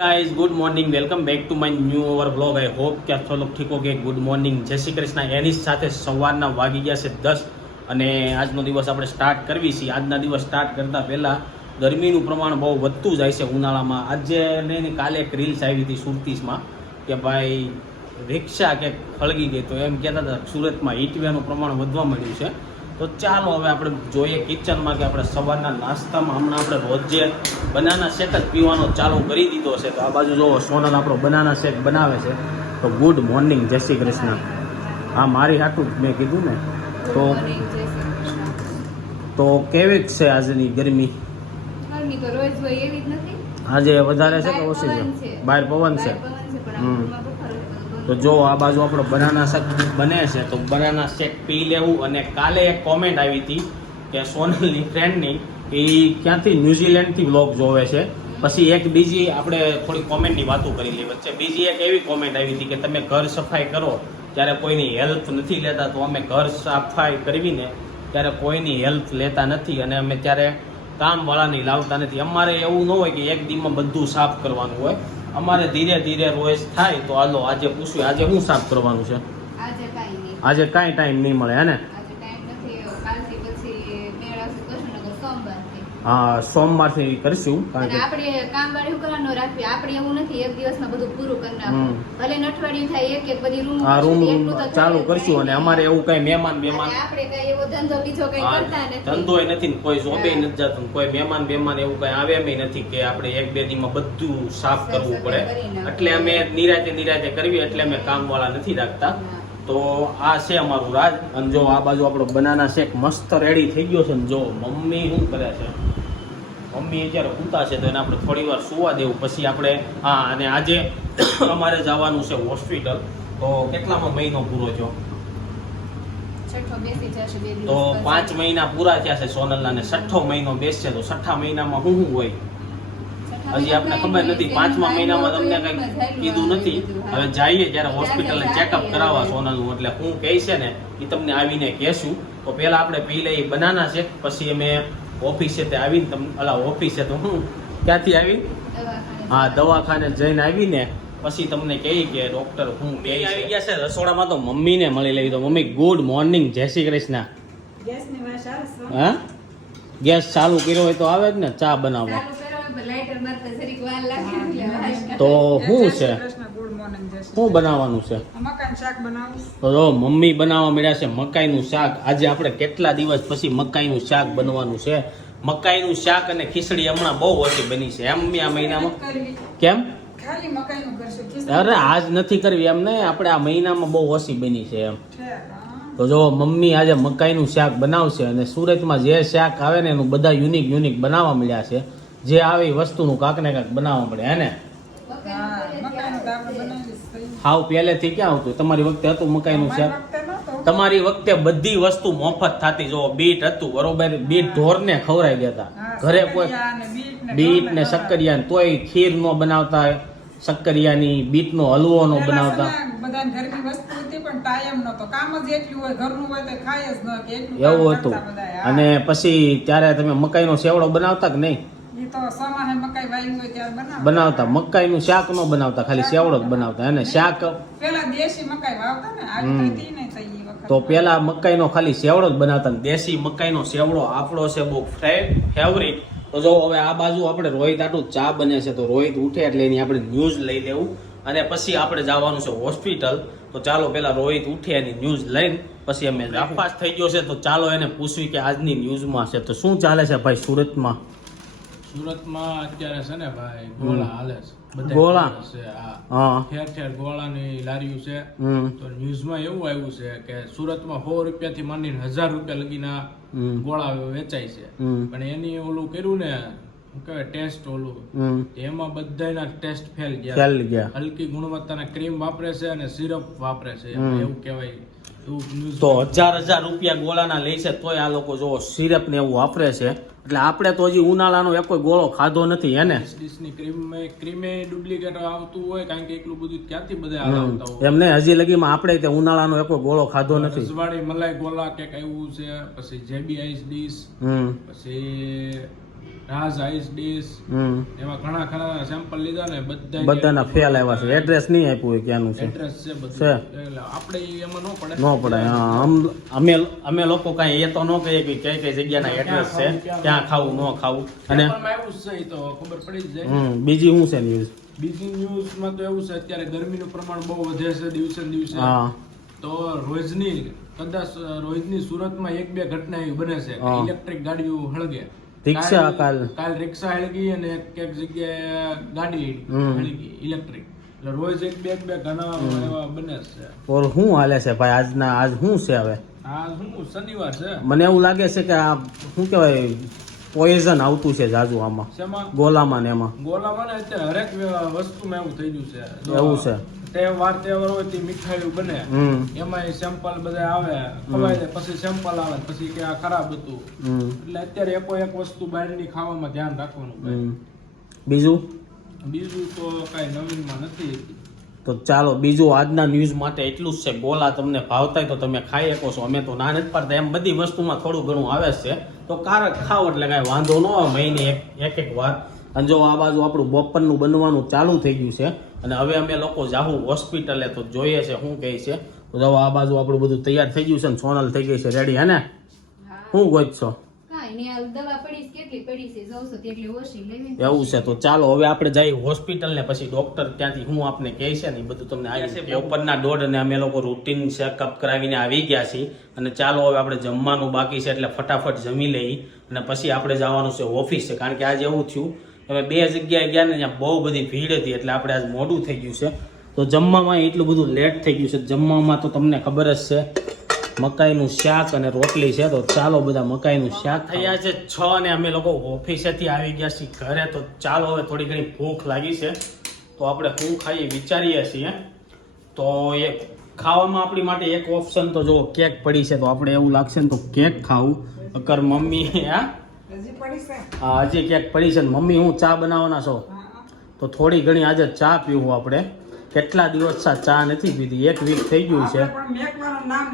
Guys good morning welcome back to my new our blog I hope કે આપ લોકો ઠીક કે ગુડ મોર્નિંગ જય શ્રી કૃષ્ણ. એની સાથે સવારના વાગી ગયા છે દસ અને આજનો દિવસ આપણે સ્ટાર્ટ કરવી છીએ આજના દિવસ સ્ટાર્ટ કરતાં પહેલાં ગરમીનું પ્રમાણ બહુ વધતું જાય છે ઉનાળામાં. આજે ને કાલે એક રીલ્સ આવી હતી સુરતીસમાં કે ભાઈ રિક્ષા કે ખળગી ગઈ. તો એમ કહેતા હતા, સુરતમાં હીટવેનું પ્રમાણ વધવા માંડ્યું છે. તો ચાલો હવે આપણે જોઈએ કિચનમાં કે આપણે સવારના નાસ્તામાં હમણાં આપણે રોજે બનાના શેક જ પીવાનો ચાલુ કરી દીધો છે. તો આ બાજુ જો સોનલ આપણો બનાના શેક બનાવે છે. તો ગુડ મોર્નિંગ જય શ્રી કૃષ્ણ. હા મારી હાટું જ મેં કીધું ને. તો તો કેવી છે આજની ગરમી? જ આજે વધારે છે કે ઓછી છે. બહાર પવન છે? હમ. તો જો આ બાજુ આપણો બનાના શેક બને છે, તો બનાના શેક પી લેવું અને કાલે એક કોમેન્ટ આવી હતી કે સોનલની ફ્રેન્ડની એ ક્યાંથી ન્યુઝીલેન્ડથી વ્લોગ જોવે છે. પછી એક બીજી આપણે થોડી કોમેન્ટની વાતો કરી લઈએ. વચ્ચે બીજી એક એવી કોમેન્ટ આવી હતી કે તમે ઘર સફાઈ કરો, ત્યારે કોઈની હેલ્પ નથી લેતા, તો અમે ઘર સફાઈ કરવીને ત્યારે કોઈની હેલ્પ લેતા નથી અને અમે ત્યારે કામવાળાની લાવતા નથી. અમારે એવું ન હોય કે એક દીમાં બધું સાફ કરવાનું હોય. અમારે ધીરે ધીરે રોજ થાય તો હાલો આજે પૂછ્યું આજે શું સાફ કરવાનું છે? આજે કાંઈ નહીં. આજે કાંઈ ટાઈમ નહીં મળે હે ને આજે ટાઈમ નથી કાલથી પછી મેળ આવશે કૃષ્ણનગર સોમવારથી કરીશું કારણ કે આપણે કામ વાળી શું કરવાનું રાખવી આપણે એવું નથી એક દિવસમાં બધું પૂરું કરી નાખવું. ભલે અઠવાડિયું થાય એક એક બધી રૂમ આ રૂમ ચાલુ કરશું અને અમારે એવું કઈ મહેમાન મહેમાન આપણે કઈ એવો ધંધો બીજો કઈ કરતા નથી. ધંધોય નથી કોઈ જોબે નથી જતું કોઈ મહેમાન મહેમાન એવું કઈ આવે એમ નથી કે આપણે એક બે દીમાં બધું સાફ કરવું પડે. એટલે અમે નિરાતે નિરાતે કરવી એટલે અમે કામવાળા નથી રાખતા. તો આ છે અમારું રાજ. અને જો આ બાજુ આપણો બનાના શેક મસ્ત રેડી થઈ ગયો છે ને જો મમ્મી શું કરે છે? મમ્મી અત્યારે ઉતા છે તો એને આપણે થોડી વાર સુવા દેવું. પછી આપણે હા અને આજે અમારે જવાનું છે હોસ્પિટલ. તો કેટલામાં મહિનો પૂરો થયો? તો પાંચ મહિના પૂરા થયા છે સોનલના ને છઠ્ઠો મહિનો બેસશે તો છઠ્ઠા મહિનામાં શું શું હોય? હજી આપણે ખબર નથી પાંચમા મહિનામાં તમને કઈ કંઈક કીધું નથી. હવે જઈએ જ્યારે ત્યારે હોસ્પિટલે ચેકઅપ કરાવવા કરાવવા સોનલનું એટલે હું કહે છે ને એ તમને આવીને કહેશું. તો પેલા આપણે પી લઈએ બનાના છે પછી અમે ઓફિસે તે આવીને તમને અલા ઓફિસે તો હું? ક્યાંથી આવી હા દવાખાને જઈને આવીને પછી તમને કહી કે ડોક્ટર હું બે આવી ગયા છે રસોડામાં તો મમ્મીને મળી લેવી તો મમ્મી ગુડ મોર્નિંગ જય શ્રી કૃષ્ણ. હા. ગેસ ચાલુ કર્યો હોય તો આવે જ ને ચા વાસ તો શું છે? શું બનાવવાનું છે? તો મમ્મી બનાવવા મળ્યા છે મકાઈનું શાક. આજે આપણે કેટલા દિવસ પછી મકાઈનું શાક બનવાનું છે? મકાઈનું શાક અને ખીચડી હમણાં બહુ ઓછી બની છે. એમ આ મહિનામાં? કેમ? અરે આજ નથી કરવી એમ નહીં આપણે આ મહિનામાં બહુ ઓછી બની છે એમ. તો જો મમ્મી આજે મકાઈનું શાક બનાવશે અને સુરતમાં જે શાક આવે ને એનું બધા યુનિક યુનિક બનાવવા મળ્યા છે. જે આવી વસ્તુનું કાંક ને કાંક બનાવવા મળે હે ને હા, મકાઈનું તો આપણે બનાવી દઈશું. હાવ પહેલેથી ક્યાં આવતું? તમારી વખતે હતું મકાઈનું શાક. તમારી વખતે બધી વસ્તુ મફત થતી. જો બીટ હતું બરોબર? બીટ ઢોરને ખવરાઈ દેતા ઘરે કોઈ બીટ ને બીટ શક્કરિયા ને તોય ખીર નો બનાવતા. શક્કરિયાની બીટનો હલવો નો બનાવતા છે ને બધાને ઘરની વસ્તુ હતી પણ ટાઈમ નહોતો. કામ જ એટલું હોય ઘરનું હોય તો ખાય જ ન કે એટલું કામ એવું હતું. અને પછી ત્યારે તમે મકાઈનો સેવડો બનાવતા કે નહીં? તો સમાહે મકાઈ વાવી હોય ત્યારે બનાવે. બનાવતા. મકાઈનું શાક નો બનાવતા ખાલી સેવડો જ બનાવતા. અને શાક પેલા દેશી મકાઈ વાવતા ને તો. તો પેલા ખાલી સેવડો જ બનાવતા દેશી દેશી મકાઈનો સેવડો આપણો છે બહુ ફેવરિટ તો જો હવે આ બાજુ આપણે રોહિત આટલું ચા બને છે તો રોહિત ઉઠે એટલે એની આપણે ન્યૂઝ લઈ લેવું. અને પછી આપણે જવાનું છે હોસ્પિટલ. તો ચાલો પેલા રોહિત ઉઠે એની ન્યૂઝ લઈને પછી અમે બ્રેકફાસ્ટ થઈ ગયો છે તો ચાલો એને પૂછવી કે આજની ન્યૂઝમાં છે. તો શું ચાલે છે ભાઈ સુરતમાં? સુરતમાં અત્યારે છે ને ભાઈ ગોળા હાલે છે. ગોળા? છે હા હા. ઠેર ઠેર ગોળાની લારીઓ છે. તો ન્યૂઝમાં એવું આવ્યું છે કે સુરતમાં સો રૂપિયાથી માંડીને હજાર રૂપિયા લગીના. ગોળા વેચાય છે. પણ એની ઓલું કર્યું ને કહેવાય ટેસ્ટ ઓલું. એમાં બધાના ટેસ્ટ ફેલ ગયા. હલકી ગુણવત્તાના ક્રીમ વાપરે છે અને સિરપ વાપરે છે. એવું કહેવાય. news તો હજાર હજાર રૂપિયા ગોળાના લે છે તોય આ લોકો જો સિરપ ને એવું વાપરે છે. એટલે આપણે તો હજી ઉનાળાનો એક કોઈ ગોળો ખાધો નથી હે ને? ક્રીમ ડુપ્લિકેટ આવતું હોય કારણ કે એટલું બધું ક્યાંથી બધા હમ. આવતા હોય. એમ હજી લગીમાં આપણે તે ઉનાળાનો એક કોઈ ગોળો ખાધો નથી. રસવાડી મલાઈ ગોળા કે એવું છે પછી જેબી આઈસ ડીશ પછી રાજ આઈસ ડીશ એમાં ઘણા ખરા સેમ્પલ લીધા ને બધા બધાના ફેલ આવ્યા છે. એડ્રેસ નહીં આપ્યું હોય ક્યાંનું છે? એડ્રેસ છે બધું. એટલે આપણે એમાં ન પડે. ન પડે હા, અમે અમે લોકો કાંઈ એ તો ન કહીએ કે કઈ કઈ જગ્યાના એડ્રેસ છે. ક્યાં ખાવું ન ખાવું. અને છે તો ખબર પડી જ જાય. બીજી શું છે ન્યૂઝ બીજી ન્યૂઝમાં તો એવું છે અત્યારે ગરમીનું પ્રમાણ બહુ વધે છે દિવસે દિવસે. હા. તો રોજની કદાચ રોજની સુરતમાં એક બે ઘટના એવી બને છે ઇલેક્ટ્રિક ગાડીઓ હળગે. રિક્ષા કાલ- કાલ. રિક્ષા હળગી અને એક એક જગ્યાએ ગાડી. હળગી ઇલેક્ટ્રિક એટલે રોજ એક બે બે ઘણા એવા બને છે. ઓર શું હાલે છે ભાઈ? આજના આજ શું છે હવે? આ શું શનિવાર છે. મને એવું લાગે છે કે આ શું કહેવાય? પોઈઝન આવતું છે જાજુ આમાં. ગોલામાં ને એમાં. ગોલામાં ને અત્યારે હરેક વસ્તુમાં એવું થઈ ગયું છે. એવું છે. તહેવાર તહેવાર હોય તે મીઠાઈઓ બને. એમાં સેમ્પલ બધા આવે ખવાય પછી સેમ્પલ આવે પછી કે આ ખરાબ હતું. એટલે અત્યારે એકો એક વસ્તુ બહારની ખાવામાં ધ્યાન રાખવાનું બીજું? બીજું તો કાંઈ નવીનમાં નથી. તો ચાલો બીજું આજના ન્યૂઝ માટે એટલું જ છે. ગોલા તમને ભાવતા તો તમે ખાઈ શકો છો. અમે તો ના નથી પાડતા. એમ બધી વસ્તુમાં થોડું ઘણું આવે છે. તો કારક ખાવ એટલે કાંઈ વાંધો ન આવે. મહિને એક એક એક વાર. અને જો આ બાજુ આપણું બપોરનું બનવાનું ચાલુ થઈ ગયું છે અને હવે અમે લોકો જાહું હોસ્પિટલે તો જોઈએ છે શું કહે છે? તો જો આ બાજુ આપણું બધું તૈયાર થઈ ગયું છે ને સોનલ થઈ ગઈ છે રેડી હે ને? હા. શું ને. એવું છે તો ચાલો હવે આપણે જઈએ હોસ્પિટલ ને પછી ડોક્ટર ત્યાંથી હું આપને કહે છે ને એ બધું તમને આવી છે ઉપરના દોઢ અને અમે લોકો રૂટીન ચેકઅપ કરાવીને આવી ગયા છીએ. અને ચાલો હવે આપણે જમવાનું બાકી છે એટલે ફટાફટ જમી લઈ. અને પછી આપણે જવાનું છે ઓફિસે કારણ કે આજે એવું થયું હવે બે જગ્યાએ ગયા ને ત્યાં બહુ બધી ભીડ હતી એટલે આપણે આજ મોડું થઈ ગયું છે. તો જમવામાં એટલું બધું લેટ થઈ ગયું છે. જમવામાં તો તમને ખબર જ છે, મકાઈનું શાક અને રોટલી છે. તો ચાલો બધા મકાઈનું શાક થયા છે છ અને અમે લોકો ઓફિસેથી આવી ગયા છીએ ઘરે. તો ચાલો હવે થોડી ઘણી ભૂખ લાગી છે. તો આપણે શું ખાઈએ વિચારીએ છીએ. તો એ ખાવામાં આપણી માટે એક ઓપ્શન તો જો કેક પડી છે, તો આપણે એવું લાગશે ને તો કેક ખાવું. અગર મમ્મી છે હા, હજી ક્યાંક પડી છે ને મમ્મી હું ચા બનાવવાના છો. તો થોડી ઘણી આજે ચા પીવું આપણે. કેટલા દિવસ ચા નથી પીધી? એક વીક થઈ ગયું છે. નામ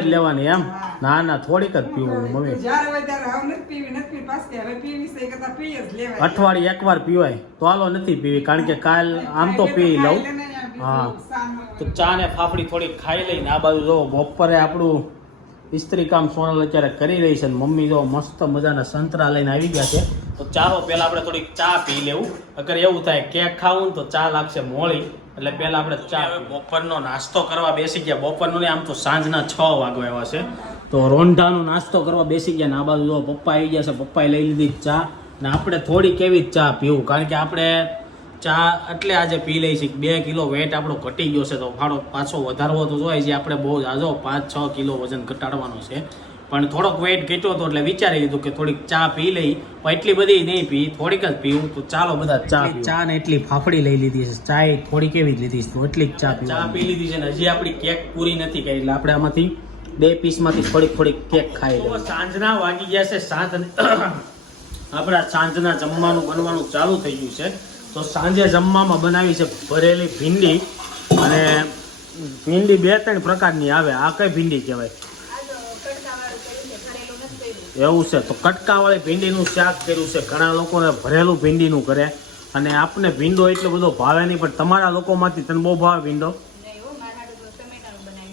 લેવાનું એમ? ના ના થોડીક જ પીવું મમ્મી. અઠવાડિયે એકવાર પીવાય. તો હાલો નથી પીવી કારણ કે કાલ આમ તો પી લઉં. હા. તો ચા ને ફાફડી થોડીક ખાઈ લઈને આ બાજુ જો બપોરે આપણું ઇસ્ત્રી કામ સોનલ અત્યારે કરી રહી છે ને મમ્મી જો મસ્ત મજાના સંતરા લઈને આવી ગયા છે. તો ચાલો પહેલાં આપણે થોડીક ચા પી લેવું. અગર એવું થાય કેક ખાવું ને તો ચા લાગશે મોળી. એટલે પહેલાં આપણે ચા બપોરનો નાસ્તો કરવા બેસી ગયા. બપોરનો ને આમ તો સાંજના છ વાગવા આવ્યા છે. તો રોંઢાનો નાસ્તો કરવા બેસી ગયા ને આ બાજુ જો પપ્પા આવી ગયા છે. પપ્પાએ લઈ લીધી ચા ને આપણે થોડીક એવી જ ચા પીવું. કારણ કે આપણે ચા એટલે આજે પી લઈ છે. બે કિલો વેટ આપણો ઘટી ગયો છે. તો ફાળો પાછો વધારવો તો જોઈએ છે. આપણે બહુ આજો પાંચ છ કિલો વજન ઘટાડવાનું છે. પણ થોડોક વેટ ઘટ્યો હતો એટલે વિચારી લીધું કે થોડીક ચા પી લઈ. પણ એટલી બધી નહીં પી થોડીક જ પીવું. તો ચાલો બધા ચા ચા ને એટલી ફાફડી લઈ લીધી છે. ચા થોડીક એવી જ લીધી છે. એટલી જ ચા પી ચા પી લીધી છે ને હજી આપણી કેક પૂરી નથી કરી. એટલે આપણે આમાંથી બે પીસમાંથી થોડીક થોડીક કેક ખાઈ લઈએ સાંજના વાગી ગયા છે. સાત આપણા સાંજના જમવાનું બનવાનું ચાલુ થઈ ગયું છે. તો સાંજે જમવામાં બનાવી છે ભરેલી ભીંડી અને ભીંડી બે ત્રણ પ્રકારની આવે. આ કઈ ભીંડી કહેવાય. એવું છે. તો કટકાવાળી ભીંડીનું શાક કર્યું છે. ઘણા લોકોને ભરેલું ભીંડીનું કરે. અને આપને ભીંડો એટલો બધો ભાવે નહીં, પણ તમારા લોકોમાંથી તને બહુ ભાવે ભીંડો.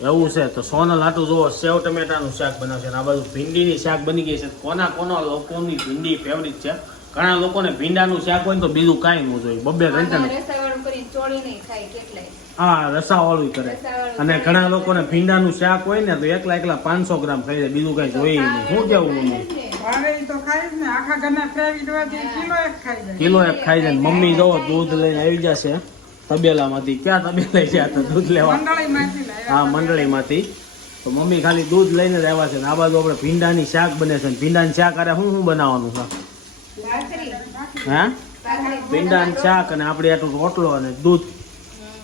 એવું છે. તો સોનલ હાટું જુઓ, સેવ ટમેટાનું શાક બનાવશે. અને આ બાજુ ભીંડીની શાક બની ગઈ છે. કોના કોના લોકોની ભીંડી ફેવરિટ છે? ઘણા લોકોને ભીંડાનું શાક હોય ને તો બીજું કાંઈ ન જોઈએ. બબ્બે આમાં ઘંટા. હા રસાવાળું કરે અને ઘણા લોકોને ભીંડાનું શાક હોય ને તો એકલા એકલા પાંચસો ગ્રામ ખાઈ જાય બીજું કઈ જોઈએ નહીં. શું કેવું કિલો એક ખાઈ જાય કિલો એક ખાઈ જાય ને. મમ્મી જવો દૂધ લઈને આવી જશે. તબેલામાંથી. ક્યાં તબેલા ગયા હતા દૂધ લેવા? હા મંડળીમાંથી. તો મમ્મી ખાલી દૂધ લઈને જ આવ્યા છે ને. આ બાજુ આપણે ભીંડાની શાક બને છે ને. ભીંડાની શાક અરે શું શું બનાવવાનું છે. હે? ભાખરી. ભીંડાનું શાક અને આપણે આટલું રોટલો અને દૂધ.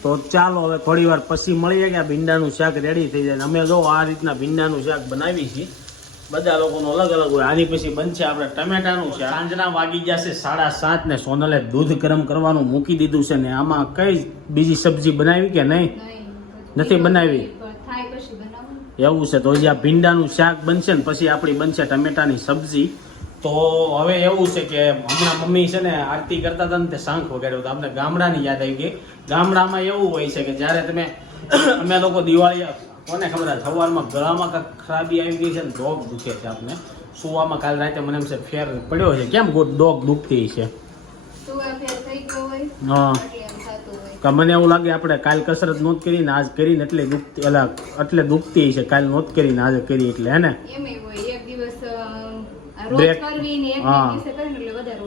તો ચાલો હવે થોડી વાર પછી મળીએ કે આ ભીંડાનું શાક રેડી થઈ જાય. અમે જો આ રીતના ભીંડાનું શાક બનાવી છીએ. બધા લોકોનું અલગ અલગ હોય. આની પછી બનશે આપણે ટમેટાનું છે સાંજના વાગી જશે સાડા સાત ને સોનલે દૂધ ગરમ કરવાનું મૂકી દીધું છે ને આમાં કઈ બીજી સબ્જી બનાવી કે નહીં. નથી બનાવી? એવું છે. તો હજી આ ભીંડાનું શાક બનશે ને પછી આપણી બનશે ટમેટાની સબ્જી. તો હવે એવું છે કે હમણાં મમ્મી છે ને આરતી કરતા હતા ને તે શંખ વગાડ્યો હતો. આપણે ગામડાની યાદ આવી ગઈ. ગામડામાં એવું હોય છે કે જ્યારે તમે અમે લોકો દિવાળી કોને ખબર સવારમાં ગળામાં કાંઈક ખરાબી આવી ગઈ છે ને ડોગ દુખે છે આપણે સુવામાં કાલ રાતે મને એમ છે ફેર પડ્યો છે. કેમ ડોગ દુખતી છે? હા. મને એવું લાગે આપણે કાલ કસરત નહોત કરીને આજ કરીને એટલે દુખતી એટલે એટલે દુખતી છે. કાલ નોંધ કરીને આજે કરી એટલે હે ને એમેય હોય એક દિવસ અ, એક હા.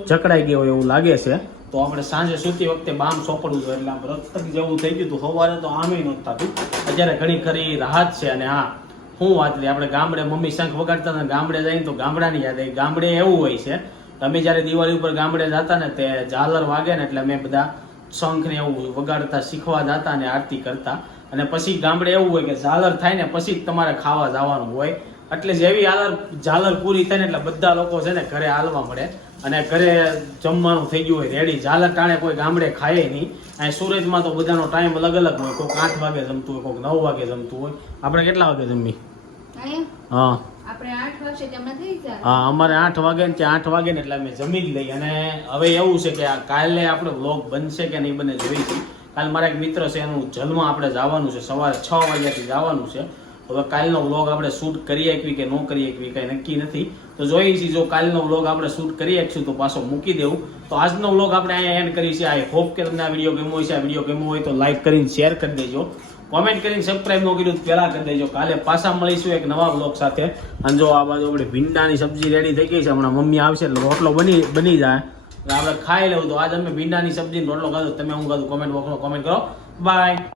જકડાઈ ગયો હોય એવું લાગે છે. તો આપણે સાંજે સૂતી વખતે બામ સોપડવું જોઈએ એટલે આમ રક્તક જેવું થઈ ગયું હતું. સવારે તો આમે નહોતું થતું. અત્યારે ઘણી ખરી રાહત છે અને હા શું વાત રહી આપણે ગામડે મમ્મી શંખ વગાડતા હતા ને ગામડે જઈને તો ગામડાની યાદ આવી. ગામડે એવું હોય છે તમે જ્યારે દિવાળી ઉપર ગામડે જતા ને તે ઝાલર વાગે ને એટલે મેં બધા શંખ ને એવું વગાડતા શીખવા જતા ને આરતી કરતા. અને પછી ગામડે એવું હોય કે ઝાલર થાય ને પછી જ તમારે ખાવા જવાનું હોય. એટલે જેવી આલર ઝાલર પૂરી થાય ને એટલે બધા લોકો છે ને ઘરે હાલવા મળે. અને ઘરે જમવાનું થઈ ગયું હોય રેડી. ઝાલર ટાણે કોઈ ગામડે ખાય નહીં. અહીં સુરતમાં તો બધાનો ટાઈમ અલગ અલગ હોય. કોઈક આઠ વાગે જમતું હોય કોઈક નવ વાગે જમતું હોય. આપણે કેટલા વાગે જમી હા. આપણે આઠ થઈ જાય. હા અમારે આઠ વાગે ને ત્યાં આઠ વાગે ને એટલે અમે જમી જ લઈએ. અને હવે એવું છે કે આ કાલે આપણે વ્લોગ બનશે કે નહીં બને જોઈશું કાલે મારા એક મિત્ર છે એનું જન્મ આપણે જવાનું છે. સવારે છ વાગ્યાથી જવાનું છે. હવે કાલનો વ્લોગ આપણે શૂટ કરી શકવી કે ન કરી શકવી કંઈ નક્કી નથી. તો જોઈએ છીએ જો કાલનો વ્લોગ આપણે શૂટ કરી શકશું તો પાછો મૂકી દેવું. તો આજનો વ્લોગ આપણે અહીંયા એન્ડ કરીએ છીએ. આઈ હોપ કે તમને આ વીડિયો ગમ્યો હોય છે આ વીડિયો ગમ્યો હોય તો લાઈક કરીને શેર કરી દેજો. કોમેન્ટ કરીને સબસ્ક્રાઈબ ન કર્યું પહેલાં કરી દેજો. કાલે પાછા મળીશું એક નવા બ્લોગ સાથે. અને જો આ બાજુ આપણે ભીંડાની સબ્જી રેડી થઈ ગઈ છે. હમણાં મમ્મી આવશે એટલે રોટલો બની બની જાય. એટલે આપણે ખાઈ લેવું. તો આજ અમે ભીંડાની સબ્જી રોટલો ખાધો. તમે હું ખાધું? કોમેન્ટ બોક્સમાં કોમેન્ટ કરો. બાય